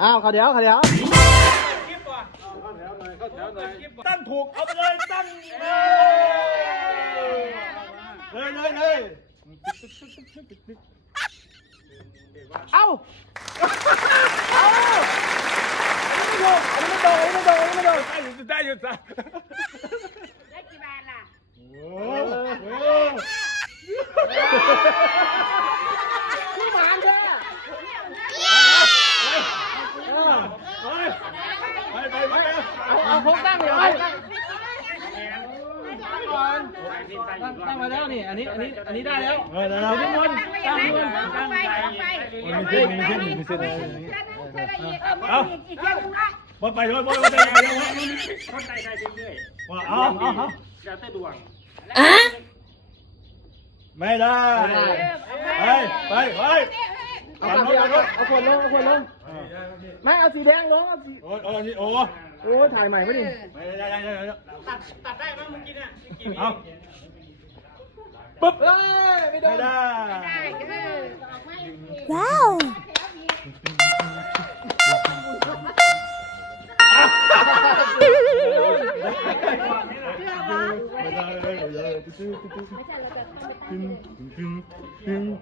อ้าวเขาเดี๋ยวเขาเดี๋ยวตั้งถูกเอาไปเลยตั้งเลยเลยเลยเอ้าเอ้าอันนี้ไม่โดนอันนี้ไม่โดนอันนี้ไม่โดนอันนี้ไม่โดนได้อยู่ได้อยู่จ้ะได้กี่บาทล่ะโอ้โห พี่หมานเนี่ย ไปไปไปเอาเอาพกตั้งเลยเอาตั้งก่อนตั้งตั้งมาแล้วนี่ อันนี้ อันนี้ อันนี้ได้แล้วเออแล้วพี่มนต์ตั้ตั้งงไปพี่มนต์ตั้งไปตั้งไปตั้งไปตั้งไปเอออีกเรื่องนึงอะบอลไปเลยบอลไปเลยคนใดได้เรื่อยว่าเอาเอาเอาๆแล้วแต่ดวงไม่ได้ ไป ไป ไปเอาขวดลงเอาขวดลงเอาขวดลง ไม่เอาสีแดงลงเอาสีโอ้โอ้นี่โอ้โอ้ถ่ายใหม่ไม่ดิไม่ได้ได้ได้ได้ตัดตัดได้ไหมเมื่อกี้เนี่ยกี่วิเอาปุ๊บเอ้ยไม่โดไม่นได้ได้เออ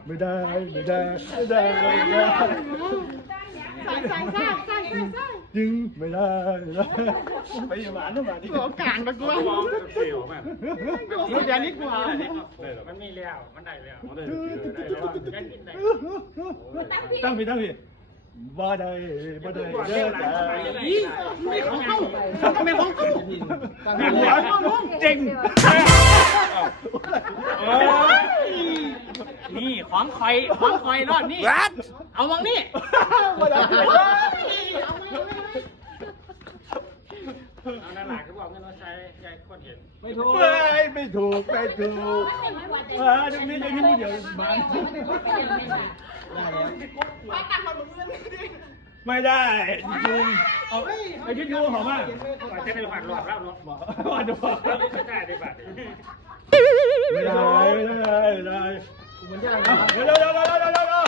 ไม่ได้ไม่ได้ไม่ได้ไม่ได้ไม่ได้ไม่ได้ ใส่ใส่ใส่ใส่ใส่จึงไม่ได้ไม่ได้ไปอยู่หวานนู่นหวานนี่หัวกลางตะกัวมองเสียวมากเดี๋ยวนี้กลัวมันมีแล้ว มันได้แล้วมันได้แล้วได้กินได้ตั้งพี่ตั้งพี่บ่ได้บ่ได้เด้อจ้าไม่ของเข้าทำไมของเข้าจริง นี่ของคอยของคอยรอดนี่เอามองนี่บ่ได้เอานั่นแหละก็บอกเงินเราใช้ยายคนเห็น ไม่ถูกไม่ไม่ถูกไม่ถูกเออตรงนี้จะที่เดียวบ้านไม่ได้จริงเอาไอ้ที่ดูหอมมากจะได้ผักหลอกแล้วเนาะว่าดูไม่ได้ได้บัตรไม่ได้ไม่ได้ไม่ได้เห มือนจะเร็วเร็วเร็วเร็วเร็วเร็วเร็ว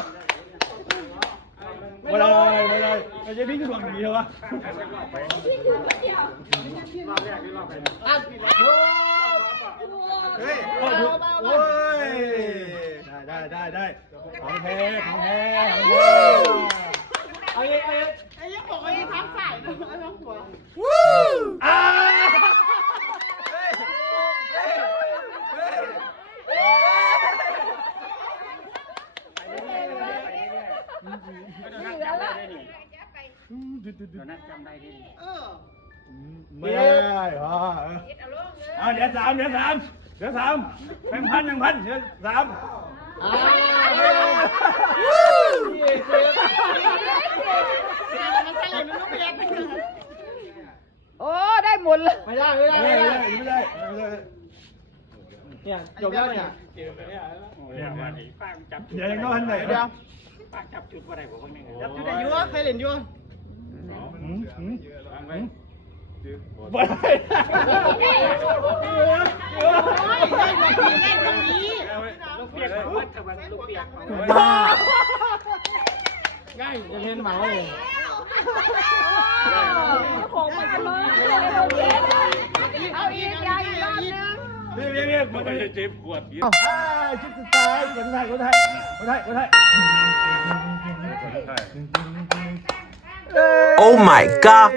ม่ได้ไม่ได้ไอ้เจ๊พี่คือหวังดีเหรอวะรอบแรกที่รอบไปะโอ้เฮ้ยโอ้ยได้ได้ได้ได้ของแท้ของแท้ของแท้เอาเองเอาเองไอ้ยังบอกว่าทำใส่นะไอ้น้งหัวอ้า ก็จะนั่งจำได้ได้นี่ เดี๋ยวนั่งจำได้ได้นี่เออไม่ได้เหรอคิดเอาลงเลยเอาเดี๋ยวสามเดี๋ยวสามเดี๋ยวสามแบ่งพันแบ่งพันเดี๋ยวสามอ่ายี่สิบโอ้ได้หมดเลยไม่ได้ไม่ได้ไม่ไม่ได้ได้ไม่ได้ไม่ได้เนี่ยจบแล้วเนี่ยเจอไปแล้วโอ้ยมาถึงป้าจับเดี๋ยวยังน้อยไหนเดี๋ยวป้าจับจุดว่าไรบอกว่าไงจับจุดได้อยู่เคยเล่นอยู่ หืมหืมไปไม่ได้ลูกเปียกของวัดทวันลูกเปียกของวัดบ้าง่ายจะเล่นเหมาเลยเอาอีกอย่าอีกรอบนึงเรียกเรียกเรียกมันจะเจ็บปวดอ่าชุดสุดท้ายคนไทยคนไทยคนไทยคนไทย Oh my god.